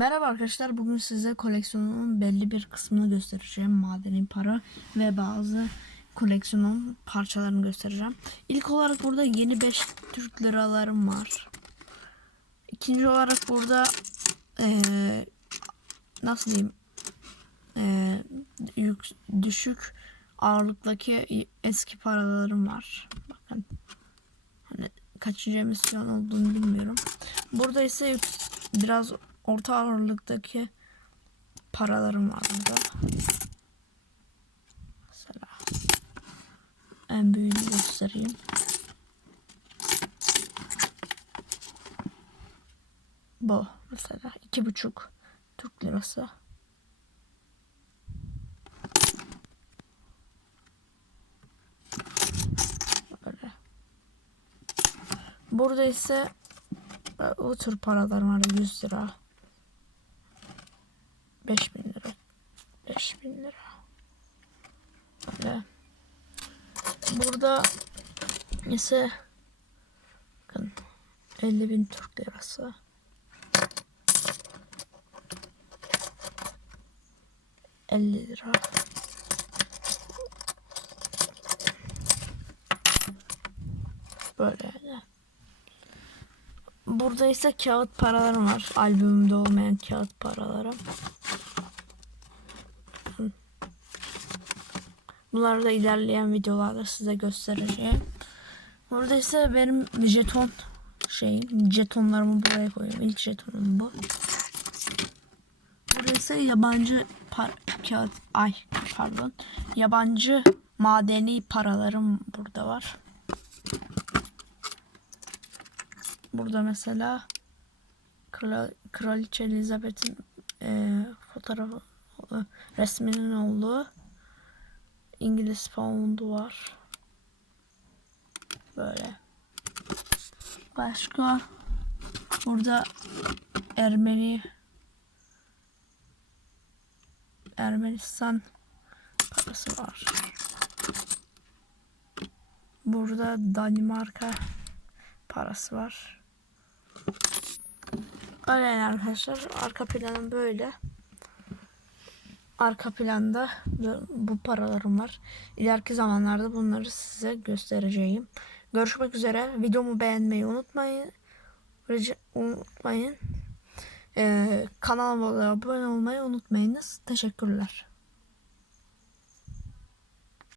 Merhaba arkadaşlar. Bugün size koleksiyonumun belli bir kısmını göstereceğim. Madeni para ve bazı koleksiyonun parçalarını göstereceğim. İlk olarak burada yeni 5 Türk liralarım var. İkinci olarak burada eee, nasıl diyeyim eee, yük, düşük ağırlıktaki eski paralarım var. Bakın. Hani kaçıncı emisyon olduğunu bilmiyorum. Burada ise biraz orta ağırlıktaki paralarım var burada. Mesela en büyüğünü göstereyim. Bu mesela iki buçuk Türk lirası. Böyle. Burada ise bu tür paralar var 100 lira. 5000 lira. 5000 lira. Böyle. Burada ise bakın 50 bin Türk lirası. Elli lira. Böyle yani. Burada ise kağıt paralarım var. Albümümde olmayan kağıt paralarım. Bunları da ilerleyen videolarda size göstereceğim. Burada ise benim jeton şeyim. Jetonlarımı buraya koyuyorum. İlk jetonum bu. Burada ise yabancı par kağıt ay pardon. Yabancı madeni paralarım burada var. Burada mesela Kral, Kraliçe Elizabeth'in e, fotoğrafı resminin olduğu İngiliz pound'u var. Böyle. Başka burada Ermeni Ermenistan parası var. Burada Danimarka parası var. Öyle arkadaşlar. Arka planım böyle. Arka planda bu- paralarım var. İleriki zamanlarda bunları size göstereceğim. Görüşmek üzere. Videomu beğenmeyi unutmayın. Rica unutmayın. Ee, kanalıma abone olmayı unutmayınız. Teşekkürler.